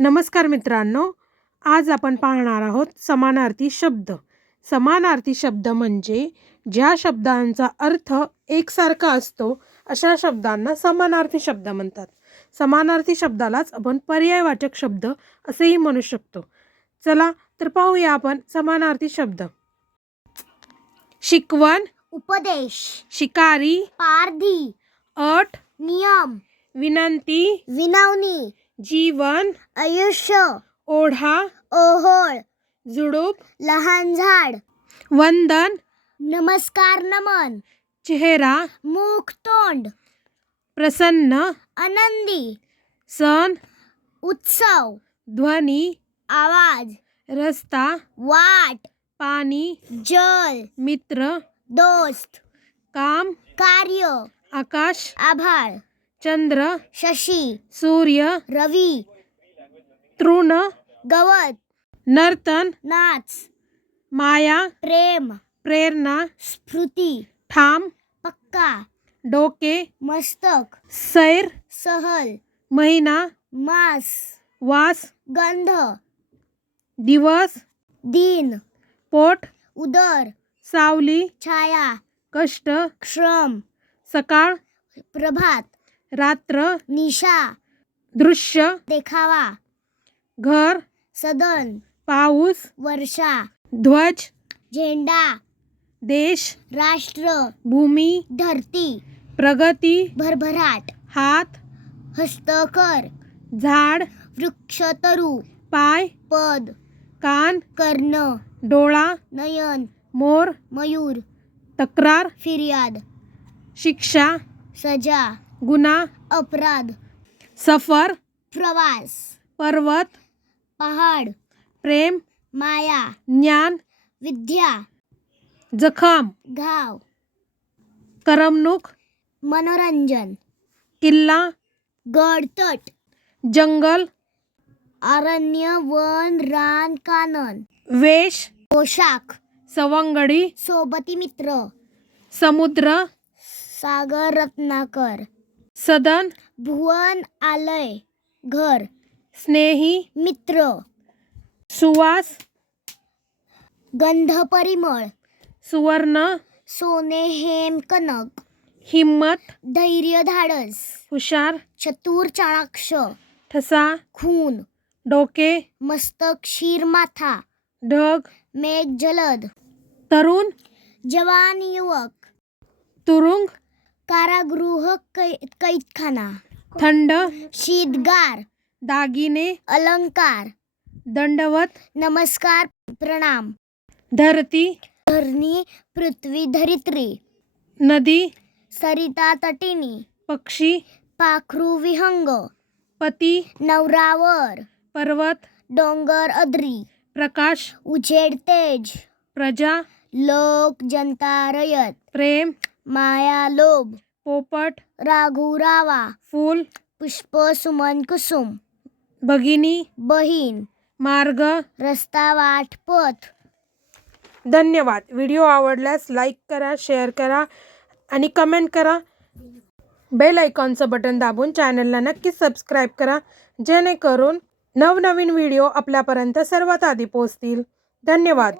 नमस्कार मित्रांनो आज आपण पाहणार आहोत समानार्थी शब्द. समानार्थी शब्द म्हणजे ज्या शब्दांचा अर्थ एकसारखा असतो अशा शब्दांना समानार्थी शब्द म्हणतात. समानार्थी शब्दालाच आपण पर्यायवाचक शब्द असेही म्हणू शकतो. चला तर पाहूया आपण समानार्थी शब्द. शिकवण उपदेश शिकारी पारधी अट नियम विनंती विनवणी जीवन आयुष्य ओढा ओहोळ झुडूप लहान झाड वंदन नमस्कार नमन चेहरा मुख तोंड प्रसन्न आनंदी सण उत्सव ध्वनी आवाज रस्ता वाट पाणी जल मित्र दोस्त काम कार्य आकाश आभाळ चंद्र शशी सूर्य रवि तृण गवत नर्तन नाच माया प्रेम प्रेरणा स्फृती ठाम पक्का डोके मस्तक सैर सहल महीना मास वास गंध दिवस दिन पोट उदर सावली छाया कष्ट श्रम सकाळ प्रभात रात्र निशा दृश्य देखावा घर सदन पाऊस वर्षा ध्वज झेंडा देश राष्ट्र भूमी धरती प्रगती भरभराट हात हस्तकर झाड वृक्षतरू पाय पद कान कर्ण डोळा नयन मोर मयूर तक्रार फिर्याद शिक्षा सजा गुन्हा अपराध सफर प्रवास पर्वत पहाड प्रेम माया ज्ञान विद्या जखम घाव करमणूक मनोरंजन किल्ला गडतट जंगल अरण्य वन रान कानन वेश पोशाख सवंगडी सोबती मित्र समुद्र सागर रत्नाकर सदन भुवन आलय घर स्नेही मित्र सुवास गंध परिमळ सुवर्ण सोने हेम कनक हिम्मत धैर्य धाडस हुशार चतुर चाणाक्ष ठसा खून डोके मस्तक शिर माथा ढग मेघ जलद तरुण जवान युवक तुरुंग कारागृह कै कैदखाना. थंड. शीतगार. दागिने. अलंकार. दंडवत. नमस्कार. प्रणाम. धरती. धरणी. पृथ्वी धरित्री. नदी. सरिता तटिनी. पक्षी. पाखरू विहंग. पती. नवरावर. पर्वत. डोंगर अद्री. प्रकाश. उजेड तेज. प्रजा. लोक जनता रयत. प्रेम. माया लोभ. पोपट. राघू रावा. फूल. पुष्प सुमन कुसुम. भगिनी. बहीण. मार्ग. रस्ता वाट पथ. धन्यवाद. व्हिडिओ आवडल्यास लाईक करा शेअर करा आणि कमेंट करा. बेल आयकॉनचं बटन दाबून चॅनलला नक्कीच सबस्क्राईब करा जेणेकरून नवनवीन व्हिडिओ आपल्यापर्यंत सर्वात आधी पोहोचतील. धन्यवाद.